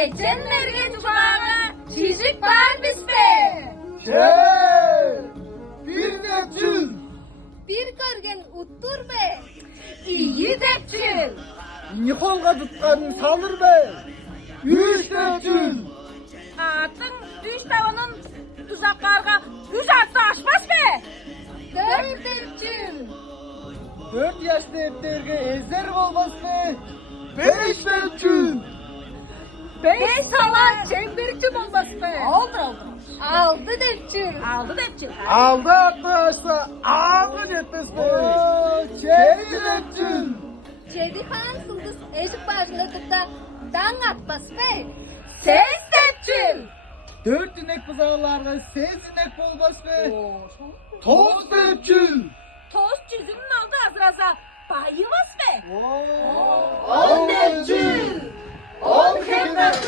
Geçenlerge tuğanı çizik var bizde. Bir neptün. Bir görgen uttur be. İyi depçil. Nikolga tutkan salır be. Üç neptün. Atın düş tavanın tuzaklarga üç atsa aşmaz be. Dört depçil. 4 yaşlı heplerge ezer olmaz be. Beş neptün. Beş sala çemberçim olmaz be. Oldu. Altı depçil. Aldı depçil. Aldı arkadaşlar. Aldı yetmez be. Çeydi neptün. Cedihan Sıldız eşik başında tıkta dan atmaz be. Ses depçil. 4 inek buzağlarga 8 inek olmaz be. Toz neptün. Toz çizinin aldı azraza. Bayılmaz be. On neptün. On hepler